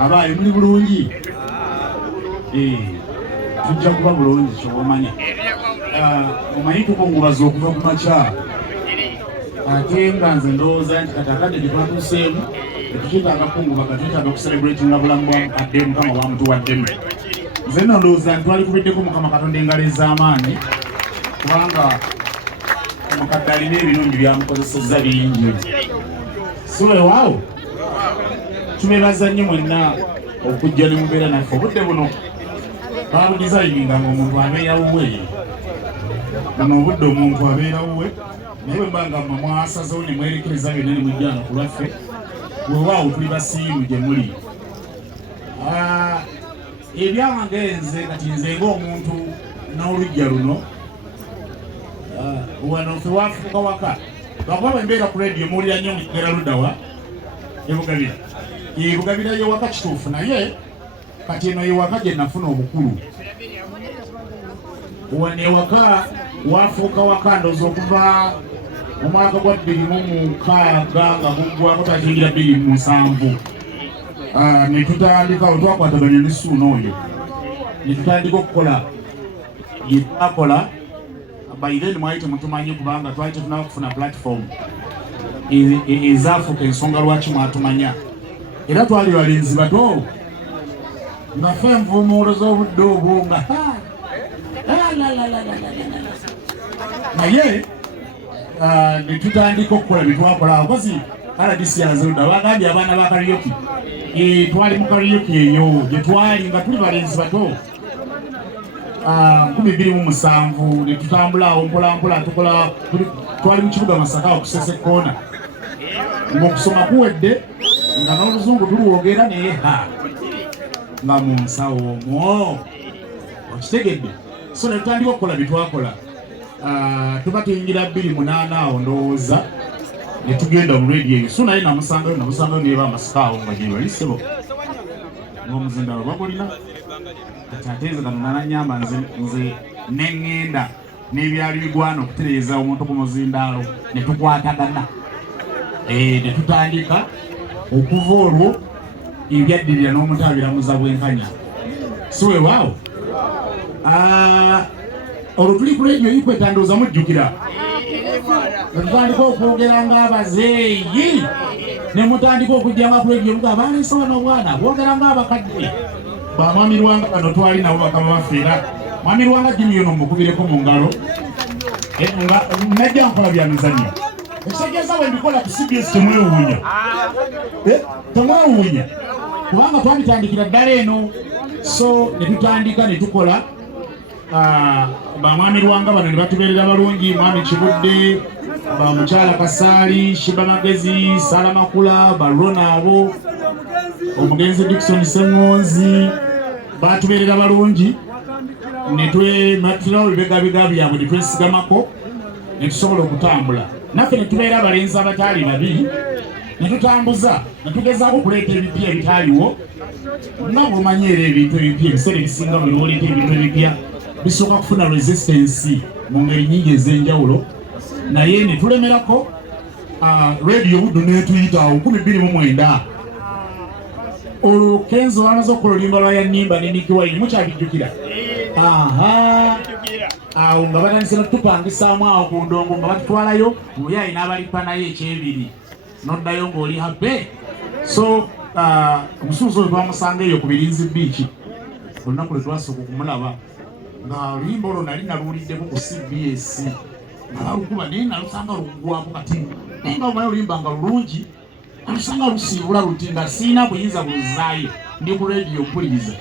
Abaye muli bulungi tujja kuba bulungi kyomanya omanyi tukungubaza okuva ku makya ate nga nze ndowooza nti katakadde gyetwatuuseemu tetukitaaga kungubaga tuyitaaga kucelebratinga bulamu bwamukadde mukama bwamutuwaddemu nze nno ndowooza nti twalikubiddeko mukama katonda engalo ez'amaanyi kubanga omukadde alina ebirungi byamukozesezza bingi siwewaawo tubebaza nnyo mwenna okujja ne mubeera naffe obudde buno babudizayininga nga omuntu abeera wuwe buno obudde omuntu abeera wuwe naye bwe mbanga mwe mwasazewo ne mwerekereza byonna ne mujjana ku lwaffe wewaawo tuli basiiru gye muli ebyange nze kati nze ng'omuntu n'olujja luno wano ffe wafuuka waka lwakuba bwe mbeera ku rediyo muwulira nnyo mugera luddawa ebugabira ebugabira yewaka kituufu naye kati eno yewaka gye nafuna obukulu wano ewaka wafuuka waka ndoza okuva mu mwaka gwa 2006 nga guggwako takingira 2007 ne tutandika we twakwataganya ne Suuna oyo ne tutandika okukola bye twakola by then mwali temutumanyi kubanga twali tetunaba kufuna platform ezaafuuka ensonga lwaki mwatumanya era twali balenzi bato nga ffe envuumuulo z'obudde obwo nga naye ne tutandika okukola bye twakola abakozi RDC yazirudda bagambye abaana ba karaoke twali mu karaoke eyo gye twali nga tuli balenzi bato 2007 ne tutambula awo mpolampola tukola twali mu kibuga Masaka okusesa ekkoona ng'okusoma kuwedde nga n'oluzungu tuliwogera naye nga mu nsawo omwo okitegedde so ne tutandika okukola bye twakola tuba tuyingira 2008 awo ndowooza ne tugenda mu radio eyo so naye namusangayo neba Amasaka awo nga gye bali ssebo ng'omuzindalo bagulina kati ate nze kano nananyamba nze neŋŋenda n'ebyali bigwana okutereeza omuntu ku muzindaalo ne tukwatagana ne tutandika okuva olwo ebyaddirira n'omutaabiramuza bwenkanya siwewaawo olwo tuli ku rediyo yikwetandooza mujjukira netutandika okwogera ng'abazeeyi ne mutandika okujjanga ku rediyo nga abaaleese wano obwana bwogera ng'abakadde bamwami Lwanga bano twali nabo bakama baffe era mwami Lwanga Jimmy ono mukubireko mu ngalo nga najja nkola bya mizannyo ekitegeeza bwe mbikola ku CBS temwewuunya temwewuunya kubanga twabitandikira ddala eno so ne tutandika ne tukola bamwami Lwanga bano ne batubeerera balungi mwami Kibudde bamukyala Kasaali Shiba Magezi Sala Makula Barona abo omugenzi Dickson Sengonzi batubeerera balungi netutirawo ebibegabiga byabwe ne twesigamako ne tusobola okutambula naffe ne tubeera abalenzi abataali babi ne tutambuza ne tugezaako okuleeta ebipya ebitaaliwo nga bw'omanyi era ebintu ebipya ebiseera ebisinga buli lwoleeta ebintu ebipya bisooka kufuna resistance mu ngeri nnyingi ez'enjawulo naye ne tulemerako radio buddu netuyita 2029 olwo Kenzo bamaze okukola oluyimba lwa Yanimba ne Nicky Wine mukyabijjukira awo nga batandise tupangisaamu awo ku ndongo nga batutwalayo oyo alina abalipa naye ekyebiri noddayo ng'oli habe so omusuuzi oyo twamusanga eyo ku Birinzi Beach olunaku lwe twasooka okumulaba nga oluyimba olwo nali naluwuliddeko ku CBS nga balukuba naye nalusanga luggwako kati naye nga omanyi oluyimba nga lulungi alusanga lusiibula luti nga siina buyinza buluzaayo ndi ku rediyo mpuliriza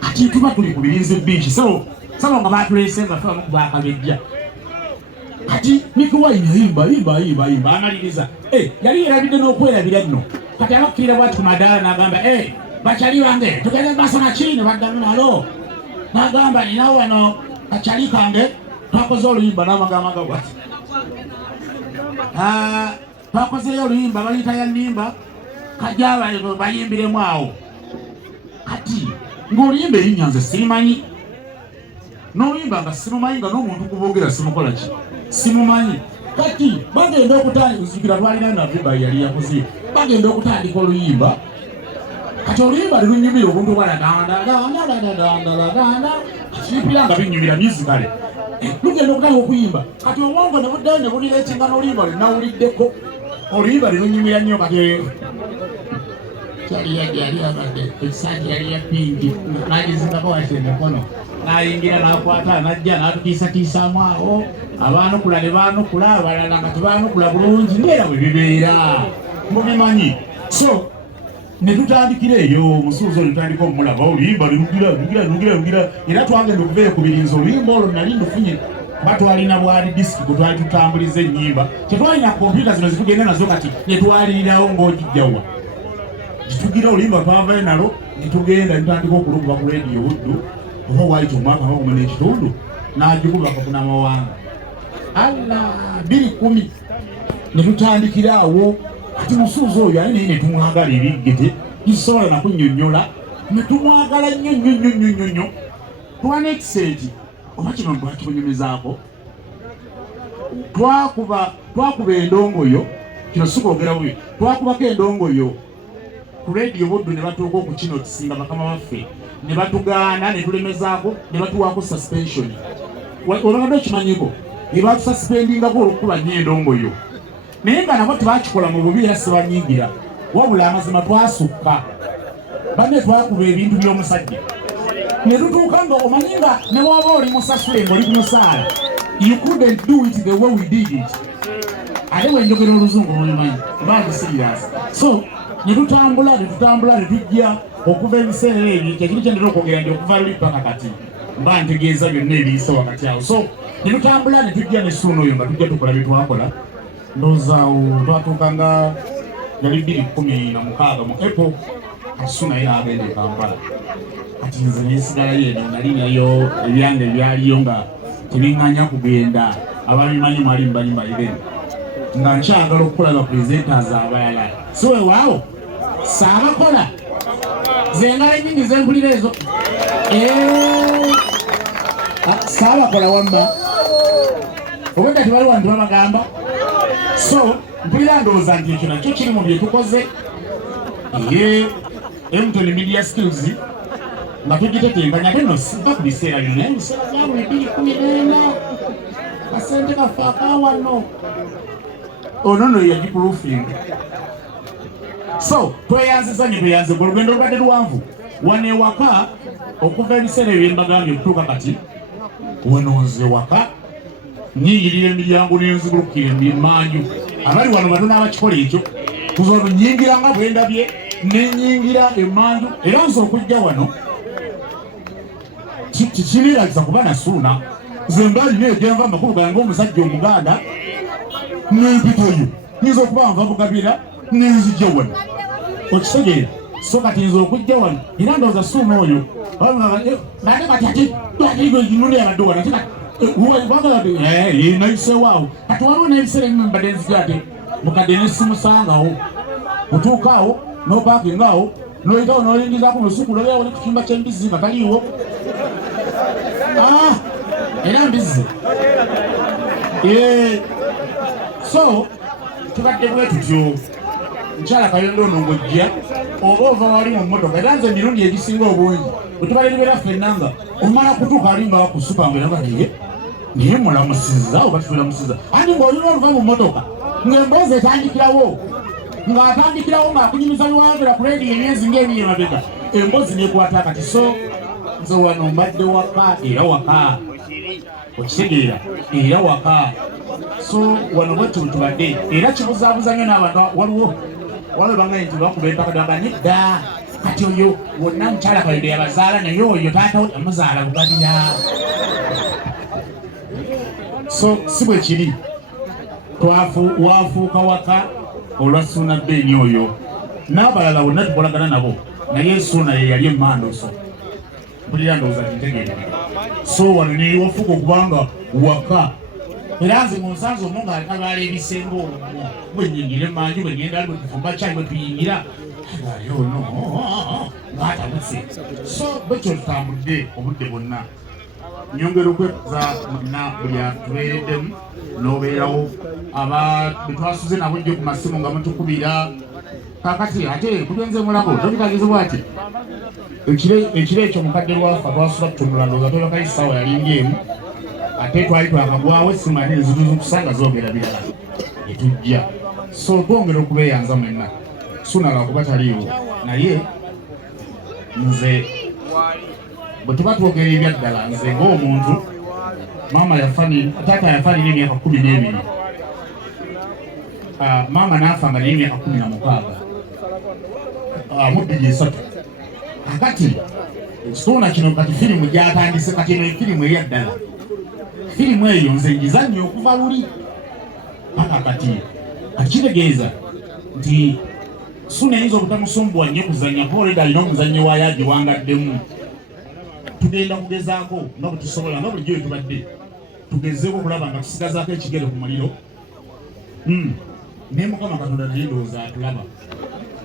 kati tuba tuli ku Birinzi Beach so saba nga batuleese nga tuba mukuba akabejja kati Nicky Wine yimba amaliriza yali yerabidde n'okwerabira nno kati abakkirira bwati ku madaala n'agamba bakyali bange tugende basona ki ne baddamu nalo n'agamba ninawo wano kakyali kange twakoze oluyimba n'amagamaga bwati twakozeyo oluyimba baliyita Yanimba kajja bayimbiremu awo kati ng'oluyimba erinnya nze sirimanyi n'oluyimba nga simumanyi nga n'omuntu kuboogera simukola ki simumanyi kati bagenda okutandika twalina naviba yali yakuzi bagenda okutandika oluyimba kati oluyimba lunyumira obuntu bwalagandagandagandagandaganda kipira nga binyumira musicale lugenda okutandika okuyimba kati obwongo ne buddayo ne bulireetinga n'oluyimba lunawuliddeko oluyimba lunyumira nnyo kati yali abadde ekisaati yali ya pinki nagizingako wase emikono nayingira nakwata najja natutiisatiisaamu awo abaanukula ne baanukula abalala nga tebaanukula bulungi mbeera bwe bibeera mubimanyi so ne tutandikira eyo omusuuzi olwo tutandika omulaba oluyimba lugira era twagenda okubeera ku birinzi oluyimba olwo nali ndufunye batwalina bwali disiki gwe twali tutambuliza ennyimba tetwalina kompyuta zino zitugenda nazo kati netwalirirawo ng'ogijjawa tugira oluyimba twavayo nalo netugenda netandika okulukuba ku rediyo buddu oba waita omwaka magumu n'ekitundu n'agikuba kafuna amawanga alla 2010 netutandikira awo kati musuuzi oyo ali naye netumwagala ebiggete tusobola nakunnyonnyola netumwagala nnyo twana ekisenti oba kino lwakikunyumizaako twakuba endongoyo kino sikwogera bubi twakubako endongoyo ku rediyo buddu ne batuuka okukino kisinga bakama baffe ne batugaana ne tulemezaako ne batuwaako suspension olabadde okimanyiko ne batususpendingako olwokuba nnyo endongoyo naye nga nabo tebakikola mu bubi era sibanyingira wabula amazima twasukka banne twakuba ebintu by'omusajja ne tutuuka nga omanyi nga ne waba oli musasule ng'oli ku musaala you couldn't do it the way we did it ate bwenjogera oluzungu mulimanyi baali serious so ne tutambula ne tujja okuva ebiseera ebyo kyekiri kyendera okwogera ndi okuva luli paka kati mba ntegeeza byonna ebiyise wakati awo so ne tutambula ne tujja ne Ssuuna oyo nga tujja tukola bye twakola ndowooza twatuuka nga yali 2016 mu April kati Ssuuna ye n'agenda e Kampala kati nze nensigalayo eno nali nayo ebyange ebyaliyo nga tebiŋŋanya kugenda ababimanyi mwali mbanyi mbayireno nga nkyagala okukola presenters abalala si weewaawo saabakola zengala ennyingi zempulira ezo saabakola wamma obwedda tebali wantu babagamba so mpulira ndowooza nti ekyo nakyo kiri mu bye tukoze Emutony Media Skills nga tugitetenganya ate no siva ku biseera bino naye ebiseera bya buli 2014 kasente kaffe akawano ono no yagipulufinga so tweyanziza ne tweyanziza olugendo lubadde luwanvu wano ewaka okuva ebiseera ebyo mbagambye okutuuka kati wano nze waka nyingirira emiryango n'enzibulukira emanju abali wano batono abakikola ekyo kuzono nyingira nga bwendabye nenyingira emanju era nze okujja wano kikiriragiza kuba na Ssuuna nze mbalina egyenva amakulu gange omusajja omuganda nempitayo nyinza okuba nva bugabira nenzijja wano okitegeera so kati nze okujja wano era ndowooza Ssuuna oyo nate kati ati nunde yabadde wano nayiseewaawo kati waliwo n'ebiseera ebimu mbadde nzija ate mukadde nesimusangawo otuukaawo n'opaakingawo n'oyitawo n'olingizaako olusuku lolyawo ne kukyumba ky'embizzi nga taliiwo era mbizzi so tubadde bwe tutyo mukyala Kayondo ono ng'ojja oba ova wali mu mmotoka era nze emirundi egisinga obungi bwe tubaliribera ffenna nga omala kutuuka alinga wakusupa ng'eraba naye mulamusiza oba titulamusiza andi ng'olina oluva mu mmotoka ng'emboozi etandikirawo ng'atandikirawo ng'akunyumiza biwayagera ku rediyo emyezi ng'ebiri emabega emboozi neekwata kati so nze wano mbadde waka era waka okitegeera era waka so wano bwettu bwetubadde era kibuzaabuza nnyo n'abantu waliwo bangaye nti bakuba empakadanga nedda kati oyo wonna mukyala Kayondo yabazaala naye oyo taatawo yamuzaala bugabira so si bwe kiri wafuuka waka olwa Ssuuna Beni oyo n'abalala bonna tukolagana nabo naye Ssuuna ye yali emmandoso mpulira ndowooza ntegeera so wano ne wafuuka okubanga waka era nze mu nsanzi omwo ng'atabaala ebisemba olwo bwe nnyingira emanju bwe ngenda ali bwe tufumba caayi bwe tuyingira ali ono ng'atabuse so bwe kyo tutambudde obudde bwonna nyongera okwebuza mulina buli atubeereddemu n'obeerawo aba betwasuze nabo ejjo ku masimu nga mutukubira kakati ate tugenze mulabo tokitagizibwa ati ekiro ekyo mukadde lwafa twasula tutunula ndooza tolakayo essaawa yalinga emu ate twali twakagwawo essimu ate nezituzukusanga zoogera birala etujja so twongera okubeeyanza mwenna sunala kuba taliiwo naye nze bwe tuba twogera ebyaddala nze ng'omuntu taata yafanira emyaka 12 maama naafa nga naye emyaka 16 mu3 kakati ekituuna kino kati firimu gyatandise kati eno efirimu eryaddala firimu eyo nze ngizannya okuva luli paka kati akitegeeza nti Suna eyinza obutamusumbuwa nnyo kuzannya Paul alina omuzannyi waayo agiwangaddemu tugenda kugezaako nga bwe tusobola nga bulijjo tubadde tugezeeko okulaba nga tusigazaako ekigere ku muliro naye Mukama Katonda naye ndowooza atulaba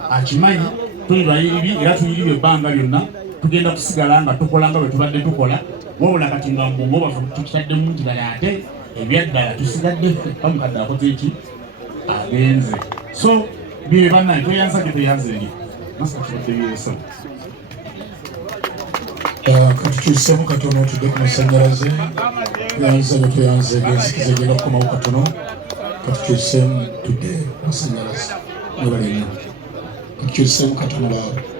akimanyi tuli bayiribi era tuyiribye ebbanga lyonna tugenda kusigala nga tukola nga bwe tubadde tukola wabula kati nga mbongo baffe tukitaddemu nti bali ate ebyaddala tusigadde bamukadde akoze eki agenze so bibe bannaye tweyanza gye tweyanze eri masaka kibadde byesa katukyusemu katono tudde ku masannyalaze tweyanza gye tweyanze genzikiza genda kukomawo katono katukyusemu tudde ku masannyalaze nebalenya katukyusemu katono laawo